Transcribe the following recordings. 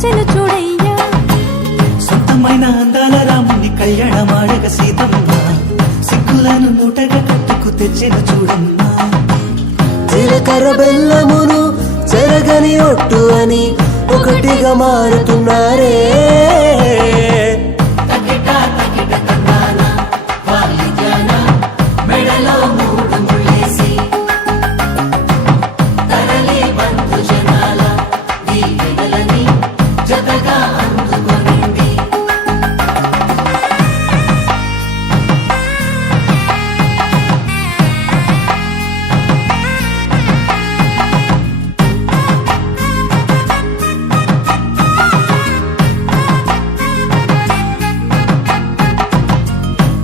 వచ్చెను చూడయ్యా. సొంతమైన అందాల రాముని కళ్యాణమాడగ సీతమ్మ సిగ్గులను మూటగా కట్టుకు తెచ్చెను చూడమ్మా. జీలకర్ర బెల్లమును చెరగని ఒట్టు అని ఒకటిగా మారుతున్నారే.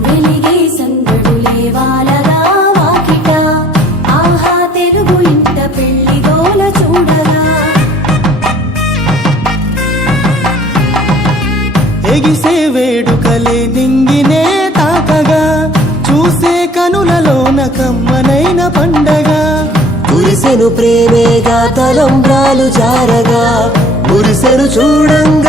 వెలిగే సందడులే వాలగా వాకిట, ఆహా తెలుగు ఇంట పెళ్లి గోల చూడగా. ఎగిసే వేడుకలే నింగినే తాకగా చూసే కనులలోన కమ్మనైన పండగ. కురిసెను ప్రేమేగా తలంబ్రాలు జారగా మురిసెను చూడంగా